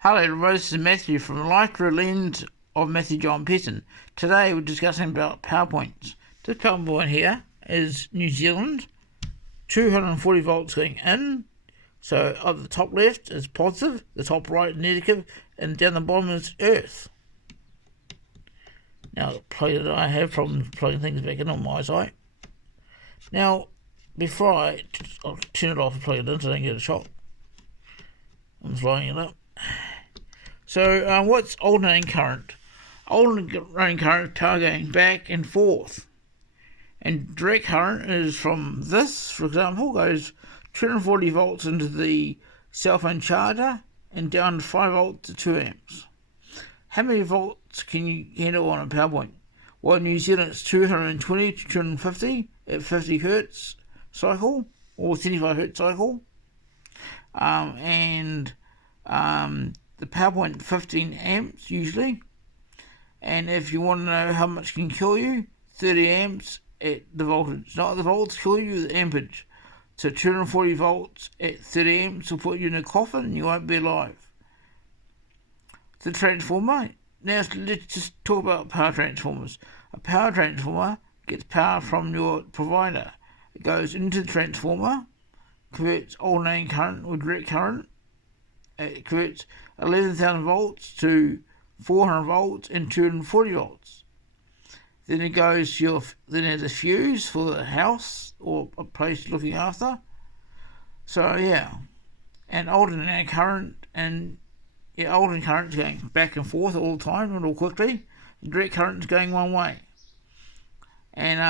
Hello everybody, this is Matthew from the Life Through Lens of Matthew John Pearson. Today we're discussing about PowerPoints. This PowerPoint here is New Zealand, 240 volts going in. So at the top left is positive, the top right is negative, and down the bottom is Earth. Now the plug that I have problems plugging things back in on my site. Now before I'll turn it off and plug it in so I don't get a shock. I'm flying it up. So what's alternating current? Alternating current is power going back and forth. And direct current is from this, for example, goes 240 volts into the cell phone charger and down to 5 volts to 2 amps. How many volts can you handle on a PowerPoint? Well, in New Zealand it's 220 to 250 at 50 hertz cycle or 35 hertz cycle. The PowerPoint 15 amps usually, and if you want to know how much can kill you, 30 amps at the voltage, not the volts kill you, the ampage. So 240 volts at 30 amps will put you in a coffin and you won't be alive. The transformer. Now let's just talk about power transformers. A power transformer gets power from your provider. It goes into the transformer, converts alternating current or direct current. It converts 11,000 volts to 400 volts and 240 volts. Then it goes then there's a fuse for the house or a place looking after. So yeah, and alternating current alternating current is going back and forth all the time, not all quickly. Direct current is going one way. And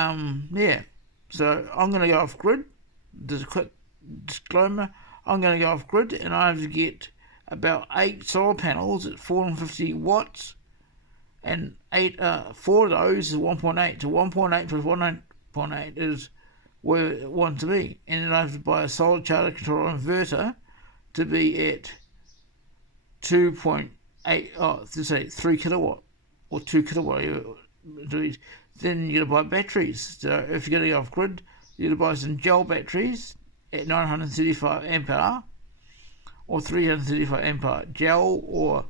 so I'm going to go off grid. There's a quick disclaimer. I'm going to go off grid, and I have to get about 8 solar panels at 450 watts, and 4 of those is 1.8. So 1.8 plus 1.8 is where it wants to be. And then I have to buy a solar charger controller inverter to be at 2.8, 3 kilowatt or 2 kilowatt. Then you're going to buy batteries. So if you're going to go off grid, you're going to buy some gel batteries at 935 amp hour or 335 amp hour, gel or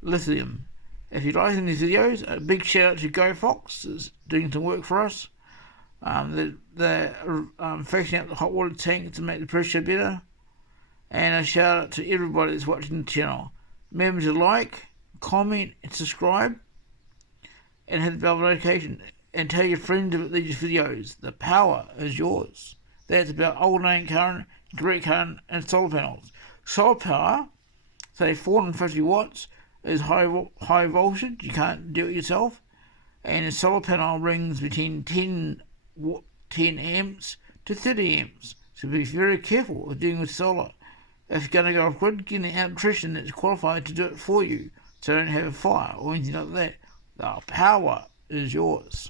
lithium. If you're liking these videos, a big shout out to GoFox, is doing some work for us. They're fixing up the hot water tank to make the pressure better. And a shout out to everybody that's watching the channel. Remember to like, comment and subscribe, and hit the bell notification, and tell your friends about these videos. The power is yours. That's about alternating current, direct current, and solar panels. Solar power, say 450 watts, is high voltage. You can't do it yourself. And a solar panel rings between 10 amps to 30 amps. So be very careful with dealing with solar. If you're going to go off grid, get an electrician that's qualified to do it for you, so don't have a fire or anything like that. The power is yours.